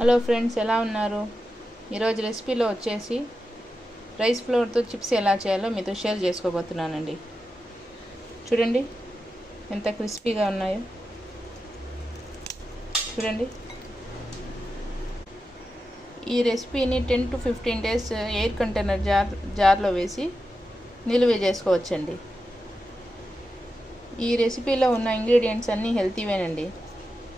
Hello friends, ఎలా ఉన్నారు? ఈరోజు రెసిపీలో వచ్చేసి రైస్ ఫ్లోర్తో చిప్స్ ఎలా చేయాలో మీతో షేర్ చేసుకోబోతున్నానండి. చూడండి ఎంత క్రిస్పీగా ఉన్నాయో. చూడండి, ఈ రెసిపీని 10 to 15 days ఎయిర్ కంటైనర్ జార్లో వేసి నిలువ చేసుకోవచ్చండి. ఈ రెసిపీలో ఉన్న ఇంగ్రీడియంట్స్ అన్నీ హెల్తీవేనండి.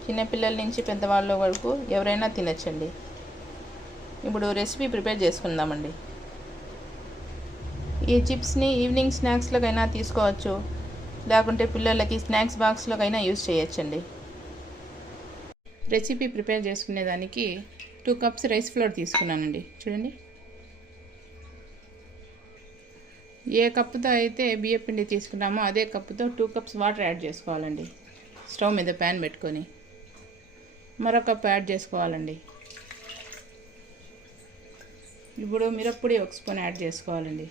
చిన్నపిల్లల నుంచి పెద్దవాళ్ళ వరకు ఎవరైనా తినచ్చండి. ఇప్పుడు రెసిపీ ప్రిపేర్ చేసుకుందామండి. ఈ చిప్స్ని ఈవినింగ్ స్నాక్స్లోకైనా తీసుకోవచ్చు, లేకుంటే పిల్లలకి స్నాక్స్ బాక్స్లోకైనా యూజ్ చేయొచ్చండి. రెసిపీ ప్రిపేర్ చేసుకునేదానికి 2 cups రైస్ ఫ్లోర్ తీసుకున్నానండి. చూడండి, ఏ కప్పుతో అయితే బియ్యం పిండి తీసుకున్నామో అదే కప్పుతో 2 cups వాటర్ యాడ్ చేసుకోవాలండి. స్టవ్ మీద ప్యాన్ పెట్టుకొని మరొక కప్ యాడ్ చేసుకోవాలండి. ఇప్పుడు మిరప్పొడి 1 స్పూన్ యాడ్ చేసుకోవాలండి.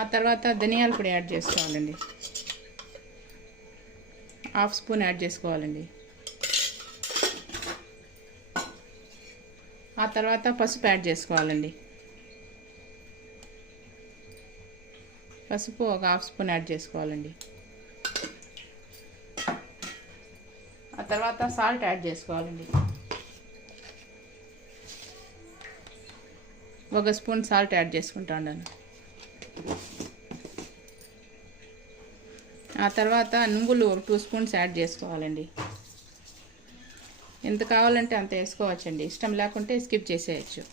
ఆ తర్వాత ధనియాల పొడి యాడ్ చేసుకోవాలండి. 1/2 స్పూన్ యాడ్ చేసుకోవాలండి. ఆ తర్వాత పసుపు యాడ్ చేసుకోవాలండి. పసుపు 1/2 స్పూన్ యాడ్ చేసుకోవాలండి. ఆ తర్వాత సాల్ట్ యాడ్ చేసుకోవాలండి. 1 స్పూన్ సాల్ట్ యాడ్ చేసుకుంటాను. ఆ తర్వాత నువ్వులు 2 స్పూన్స్ యాడ్ చేసుకోవాలండి. ఎంత కావాలంటే అంత వేసుకోవచ్చండి, ఇష్టం లేకుంటే స్కిప్ చేసేయచ్చు.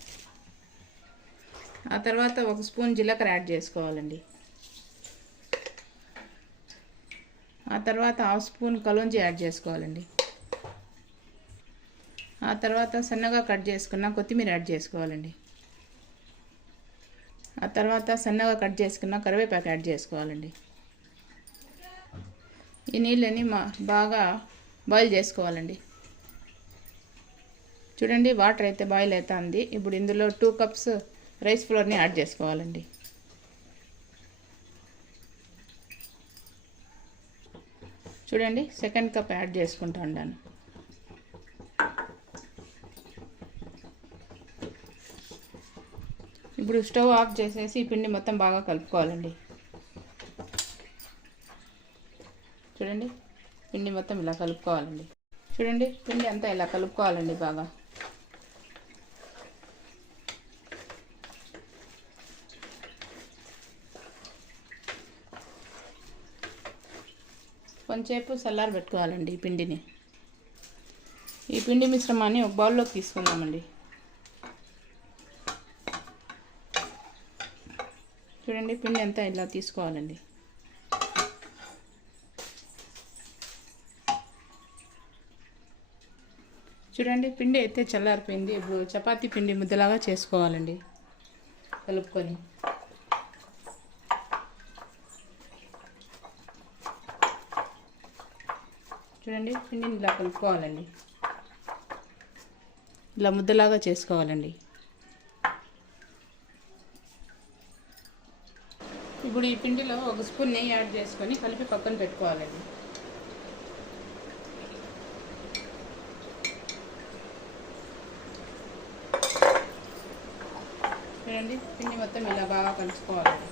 ఆ తర్వాత 1 స్పూన్ జీలకర్ర యాడ్ చేసుకోవాలండి. ఆ తర్వాత 1/2 స్పూన్ కలోంజీ యాడ్ చేసుకోవాలండి. ఆ తర్వాత సన్నగా కట్ చేసుకున్న కొత్తిమీర యాడ్ చేసుకోవాలండి. ఆ తర్వాత సన్నగా కట్ చేసుకున్న కరివేపాకు యాడ్ చేసుకోవాలండి. ఈ నీళ్ళని బాగా బాయిల్ చేసుకోవాలండి. చూడండి, వాటర్ అయితే బాయిల్ అవుతుంది. ఇప్పుడు ఇందులో 2 cups రైస్ ఫ్లోర్ని యాడ్ చేసుకోవాలండి. చూడండి, సెకండ్ కప్ యాడ్ చేసుకుంటూ ఉన్నాను. ఇప్పుడు స్టవ్ ఆఫ్ చేసేసి ఈ పిండి మొత్తం బాగా కలుపుకోవాలండి. చూడండి, పిండి మొత్తం ఇలా కలుపుకోవాలండి. చూడండి, పిండి అంతా ఇలా కలుపుకోవాలండి బాగా. కొంచెంసేపు చల్లారి పెట్టుకోవాలండి ఈ పిండిని. ఈ పిండి మిశ్రమాన్ని ఒక బౌల్లోకి తీసుకుందామండి. చూడండి, పిండి అంతా ఇలా తీసుకోవాలండి. చూడండి, పిండి అయితే చల్లారిపోయింది. ఇప్పుడు చపాతీ పిండి ముద్దలాగా చేసుకోవాలండి కలుపుకొని. చూడండి, పిండిని ఇలా కలుపుకోవాలండి. ఇలా ముద్దలాగా చేసుకోవాలండి. ఇప్పుడు ఈ పిండిలో 1 స్పూన్ నెయ్యి యాడ్ చేసుకొని కలిపి పక్కన పెట్టుకోవాలండి. చూడండి, పిండి మొత్తం ఇలా బాగా కలుపుకోవాలండి.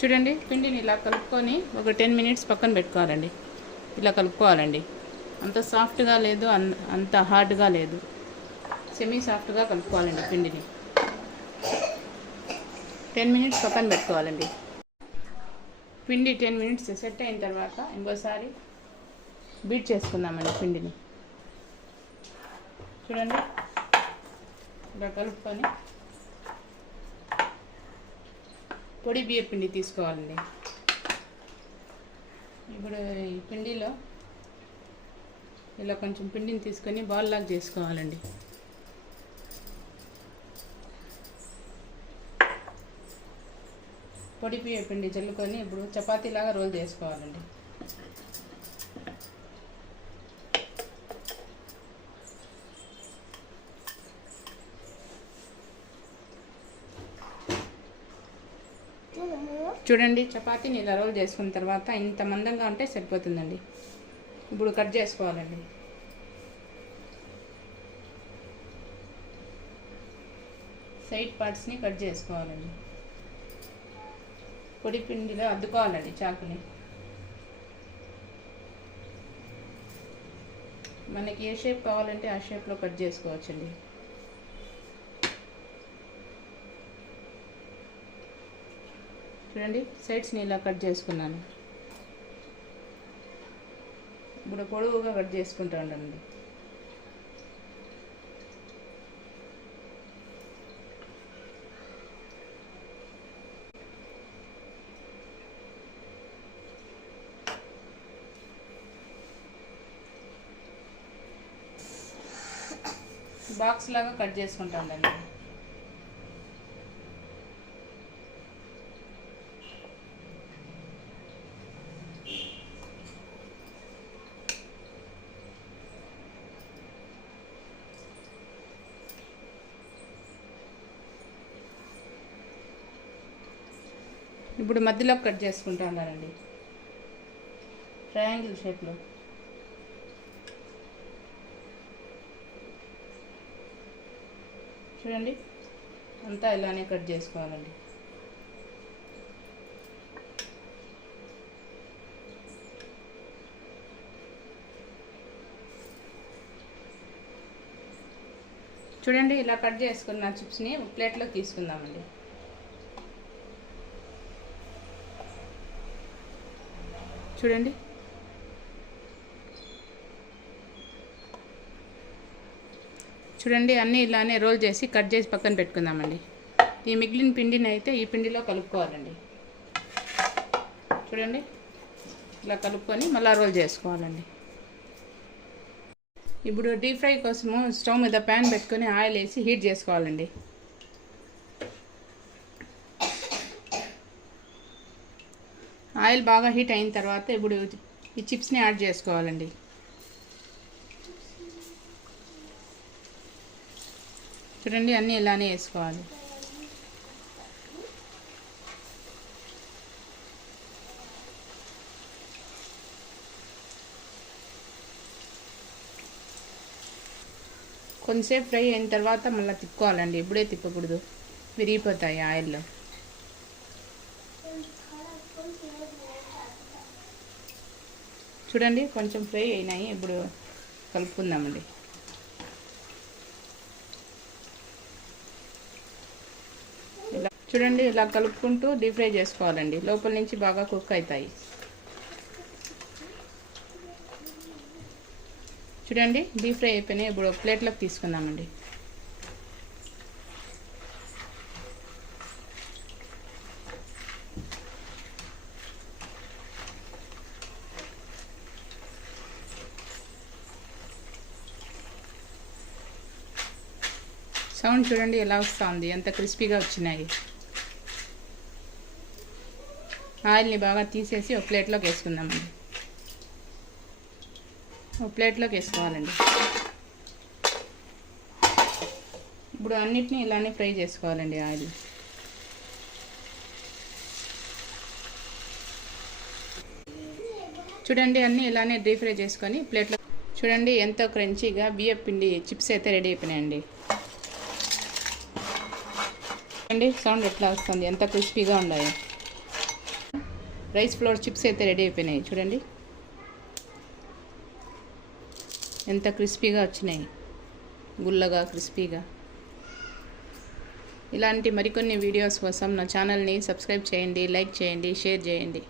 చూడండి, పిండిని ఇలా కలుపుకొని ఒక 10 minutes పక్కన పెట్టుకోవాలండి. ఇలా కలుపుకోవాలండి. అంత సాఫ్ట్గా లేదు, అంత హార్డ్గా లేదు, సెమీ సాఫ్ట్గా కలుపుకోవాలండి పిండిని. 10 minutes పక్కన పెట్టుకోవాలండి. పిండి 10 minutes సెట్ అయిన తర్వాత ఇంకోసారి బీట్ చేసుకుందామండి పిండిని. చూడండి, ఇలా కలుపుకొని పొడి బియ్య పిండి తీసుకోవాలండి. ఇప్పుడు ఈ పిండిలో ఇలా కొంచెం పిండిని తీసుకొని బాల్ లాగా చేసుకోవాలండి. పొడి బియ్య పిండి చల్లుకొని ఇప్పుడు చపాతీలాగా రోల్ చేసుకోవాలండి. చూడండి, చపాతీని ఇలా రోల్ చేసుకున్న తర్వాత ఇంత మందంగా ఉంటే సరిపోతుందండి. ఇప్పుడు కట్ చేసుకోవాలండి. సైడ్ పార్ట్స్ని కట్ చేసుకోవాలండి. పొడి పిండిలో అద్దుకోవాలండి చాకుని. మనకి ఏ షేప్ కావాలంటే ఆ షేప్లో కట్ చేసుకోవచ్చండి. చూడండి, సైడ్స్ని ఇలా కట్ చేసుకున్నాను. ఇప్పుడు పొడవుగా కట్ చేసుకుంటా ఉండండి. బాక్స్ లాగా కట్ చేసుకుంటా ఉండండి. ఇప్పుడు మధ్యలో కట్ చేసుకుంటా ఉన్నారండి, ట్రయాంగిల్ షేప్లో. చూడండి, అంతా ఇలానే కట్ చేసుకోవాలండి. చూడండి, ఇలా కట్ చేసుకున్న చిప్స్ని ప్లేట్లో తీసుకుందామండి. చూడండి, చూడండి అన్నీ ఇలానే రోల్ చేసి కట్ చేసి పక్కన పెట్టుకుందామండి. ఈ మిగిలిన పిండిని అయితే ఈ పిండిలో కలుపుకోవాలండి. చూడండి, ఇలా కలుపుకొని మళ్ళీ రోల్ చేసుకోవాలండి. ఇప్పుడు డీప్ ఫ్రై కోసము స్టవ్ మీద ప్యాన్ పెట్టుకొని ఆయిల్ వేసి హీట్ చేసుకోవాలండి. ఆయిల్ బాగా హీట్ అయిన తర్వాత ఇప్పుడు ఈ చిప్స్ని యాడ్ చేసుకోవాలండి. చూడండి, అన్నీ ఇలానే వేసుకోవాలి. కొంచెంసేపు ఫ్రై అయిన తర్వాత మళ్ళీ తిప్పుకోవాలండి. ఇప్పుడే తిప్పకూడదు, విరిగిపోతాయి ఆయిల్లో. చూడండి, కొంచెం ఫ్రై అయినాయి. ఇప్పుడు కలుపుకుందామండి. ఇలా చూడండి, ఇలా కలుపుకుంటూ డీప్ ఫ్రై చేసుకోవాలండి. లోపల నుంచి బాగా కుక్ అవుతాయి. చూడండి, డీప్ ఫ్రై అయిపోయినాయి. ఇప్పుడు ప్లేట్లోకి తీసుకుందామండి. సౌండ్ చూడండి ఎలా వస్తుంది, ఎంత క్రిస్పీగా వచ్చినాయి. ఆయిల్ని బాగా తీసేసి ఒక ప్లేట్లోకి వేసుకుందామండి. ఒక ప్లేట్లోకి వేసుకోవాలండి. ఇప్పుడు అన్నిటినీ ఇలానే ఫ్రై చేసుకోవాలండి ఆయిల్. చూడండి, అన్నీ ఇలానే డీప్ ఫ్రై చేసుకొని ప్లేట్లో. చూడండి, ఎంతో క్రంచీగా బియ్యం పిండి చిప్స్ అయితే రెడీ అయిపోయినాయండి. చూడండి, సౌండ్ ఎట్లా వస్తుంది, ఎంత క్రిస్పీగా ఉన్నాయో. రైస్ ఫ్లోర్ చిప్స్ అయితే రెడీ అయిపోయినాయి. చూడండి, ఎంత క్రిస్పీగా వచ్చినాయి, గుల్లగా క్రిస్పీగా. ఇలాంటి మరికొన్ని వీడియోస్ కోసం నా ఛానల్ని సబ్స్క్రైబ్ చేయండి, లైక్ చేయండి, షేర్ చేయండి.